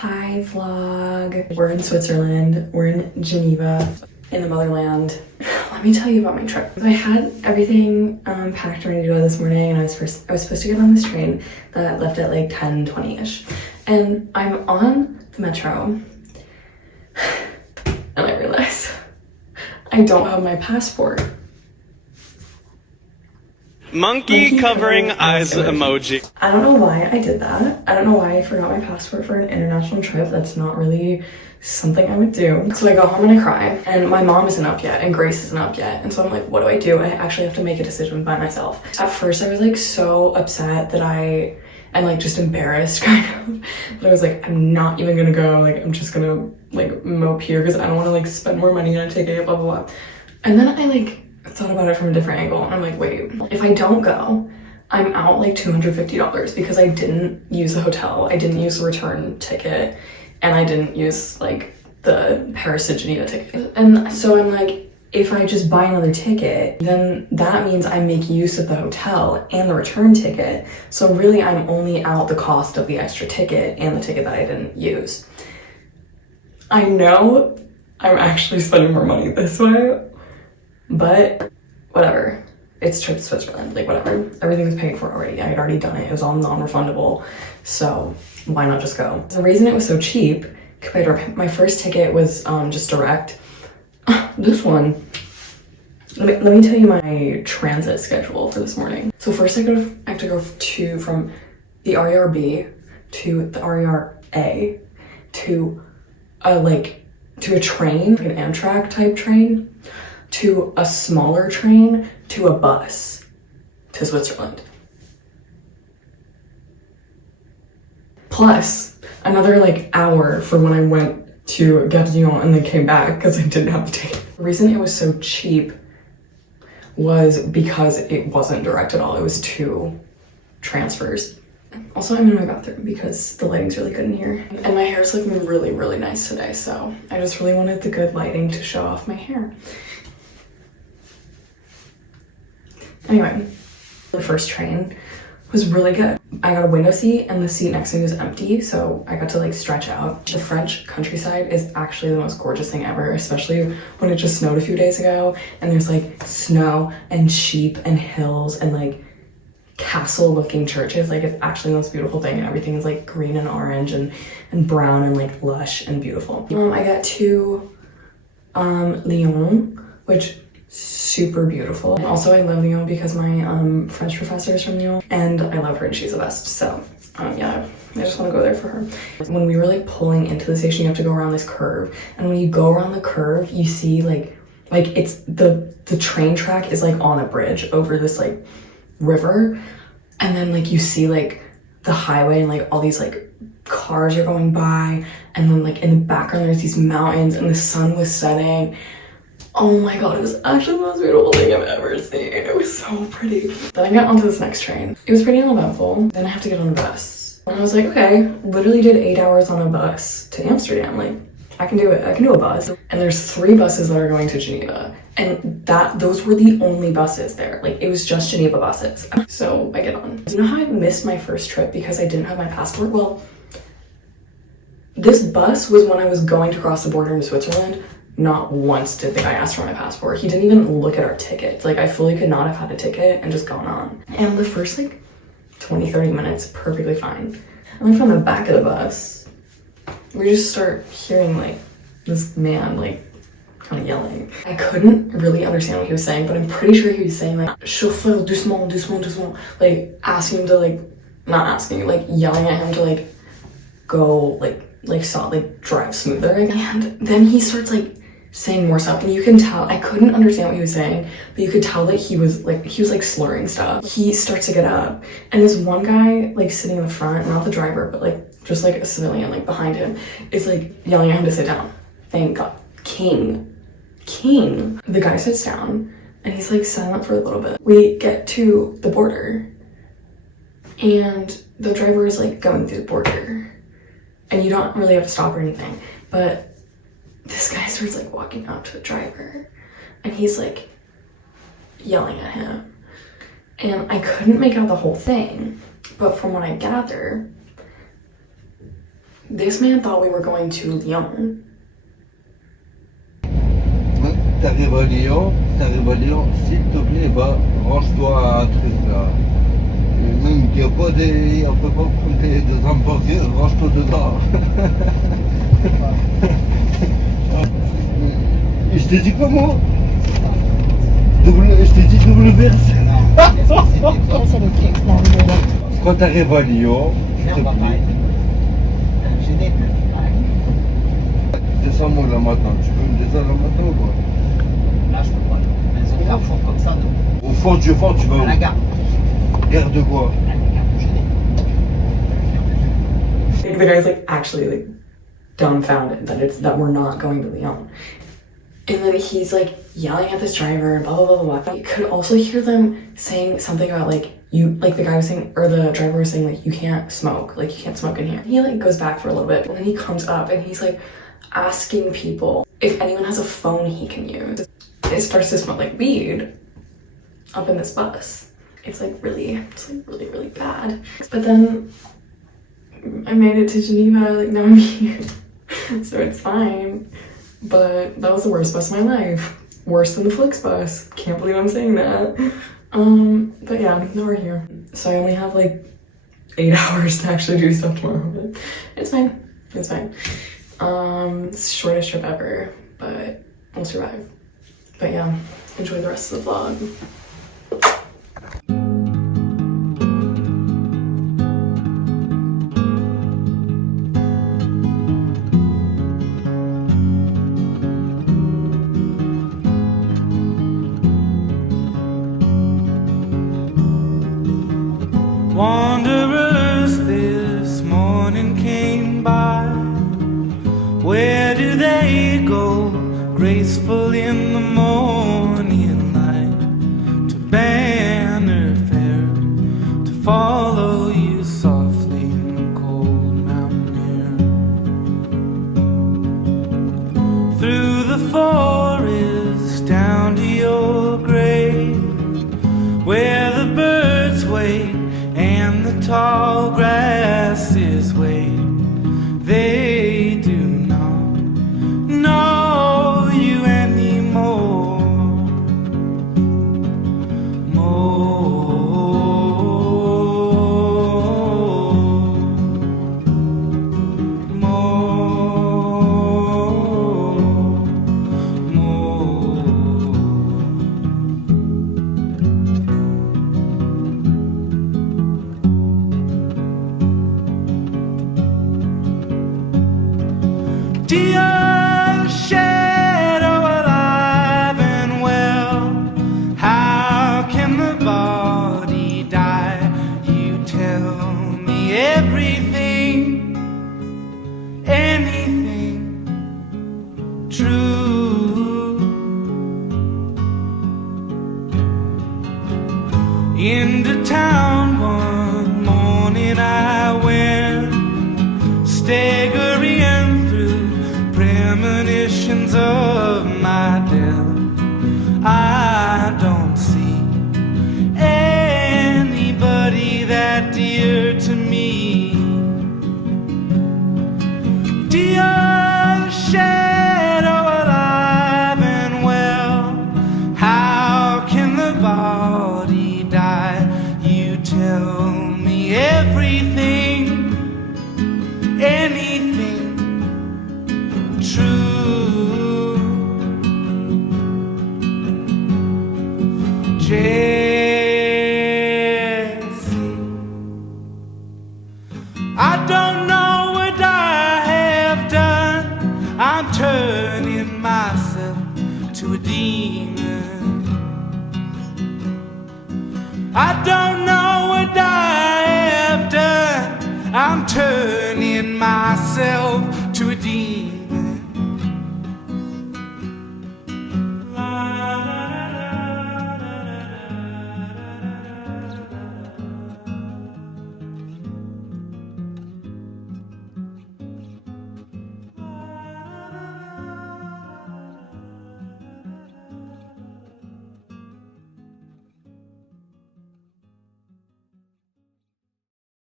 Hi vlog. We're in Switzerland. We're in Geneva, in the motherland. Let me tell you about my trip. I had everything packed and ready to go this morning, and I was supposed to get on this train that left at like 10:20ish. And I'm on the metro and I realize I don't have my passport. Monkey covering eyes emoji. I don't know why I did that. I don't know why I forgot my passport for an international trip. That's not really something I would do. So I go home and I cry, and my mom isn't up yet and Grace isn't up yet. And so I'm like, what do I do? I actually have to make a decision by myself. At first I was like so upset that I'm like just embarrassed kind of. But I was like, I'm not even gonna go. Like, I'm just gonna like mope here because I don't want to like spend more money on a ticket, blah, blah, blah. And then I like thought about it from a different angle, and I'm like, wait, if I don't go, I'm out like $250 because I didn't use the hotel, I didn't use the return ticket, and I didn't use like the Paris to Geneva ticket. And so I'm like, if I just buy another ticket, then that means I make use of the hotel and the return ticket. So really I'm only out the cost of the extra ticket and the ticket that I didn't use. I know I'm actually spending more money this way, but whatever. It's trip to Switzerland, like whatever. Everything was paid for already. I had already done it. It was all non-refundable. So why not just go? The reason it was so cheap compared to my first ticket was just direct. This one, let me tell you my transit schedule for this morning. So first I have to go from the RERB to the RERA to a train, like an Amtrak type train, to a smaller train, to a bus to Switzerland. Plus another like hour for when I went to Geneva and then came back because I didn't have the ticket. The reason it was so cheap was because it wasn't direct at all. It was 2 transfers. Also, I'm in my bathroom because the lighting's really good in here. And my hair's looking really, really nice today, so I just really wanted the good lighting to show off my hair. Anyway, the first train was really good. I got a window seat and the seat next to me was empty, so I got to like stretch out. The French countryside is actually the most gorgeous thing ever, especially when it just snowed a few days ago and there's like snow and sheep and hills and like castle looking churches. Like, it's actually the most beautiful thing, and everything is like green and orange and brown and like lush and beautiful. I got to Lyon, which super beautiful. And also I love Lyon because my French professor is from Lyon and I love her and she's the best. So yeah, I just want to go there for her. When we were like pulling into the station, you have to go around this curve, and when you go around the curve you see like it's the train track is like on a bridge over this like river, and then like you see like the highway and like all these like cars are going by, and then like in the background there's these mountains and the sun was setting. Oh my god, it was actually the most beautiful thing I've ever seen. It was so pretty. Then I got onto this next train. It was pretty uneventful. Then I have to get on the bus. And I was like, okay, literally did 8 hours on a bus to Amsterdam. Like, I can do it. I can do a bus. And there's 3 buses that are going to Geneva. And those were the only buses there. Like, it was just Geneva buses. So I get on. You know how I missed my first trip because I didn't have my passport? Well, this bus was when I was going to cross the border into Switzerland. Not once did the guy ask for my passport. He didn't even look at our tickets. Like, I fully could not have had a ticket and just gone on. And the first like 20-30 minutes, perfectly fine. And then from the back of the bus, we just start hearing like this man like kind of yelling. I couldn't really understand what he was saying, but I'm pretty sure he was saying like chauffeur doucement, doucement, doucement, like asking him to like, not asking, like yelling at him to like go like drive smoother. And then he starts like saying more stuff, and you can tell, I couldn't understand what he was saying, but you could tell that he was like slurring stuff. He starts to get up, and this one guy like sitting in the front, not the driver, but like just like a civilian like behind him, is like yelling at him to sit down. Thank God. King. The guy sits down and he's like silent for a little bit. We get to the border and the driver is like going through the border, and you don't really have to stop or anything, but this guy starts like walking up to the driver and he's like yelling at him, and I couldn't make out the whole thing, but from what I gather, This man thought we were going to Lyon. T'arrives à Lyon, s'il te plaît, va, range-toi à un truc là. Et même qu'il n'y a pas des. On peut pas prendre des hamburgers, range-toi dedans. Et je t'ai dit comment? Je t'ai dit WRC. Quand t'arrives à Lyon, s'il te plaît. Descends-moi là maintenant, tu peux me descendre là maintenant ou pas? Là, je peux pas. Mais ils ont fait un fond comme ça, donc. Au fond du fond, tu vas où? À la gare. Gare de quoi? À la gare de Genève. The guy's like actually like dumbfounded that we're not going to Lyon. And then he's like yelling at this driver and blah blah blah blah blah. You could also hear them saying something about like the guy was saying, or the driver was saying like you can't smoke in here. He like goes back for a little bit and then he comes up and he's like asking people if anyone has a phone he can use. It starts to smell like weed up in this bus. It's like really bad. But then I made it to Geneva, like now I'm here. So it's fine. But that was the worst bus of my life. Worse than the Flix bus. Can't believe I'm saying that. But yeah, now we're here. So I only have like 8 hours to actually do stuff tomorrow, but it's fine. It's fine. It's the shortest trip ever, but we'll survive. But yeah, enjoy the rest of the vlog. Wanderers this morning came by. Where do they go? Graceful in the morning light, to banner fair, to follow you softly in the cold mountain air. Through the forest down to your grave, where the birds wait and the tall grasses wave. They do not know you anymore. Dear shadow alive and well, how can the body die? You tell me everything, anything true. Into town one morning I went, staggering through premonitions of my death. I don't see anybody that dear to me. Dear shadow alive and well, how can the body die? You tell me everything, anything true. Jesse, I don't know what I have done. I'm turning myself to a demon. I don't know what I have done. I'm turning myself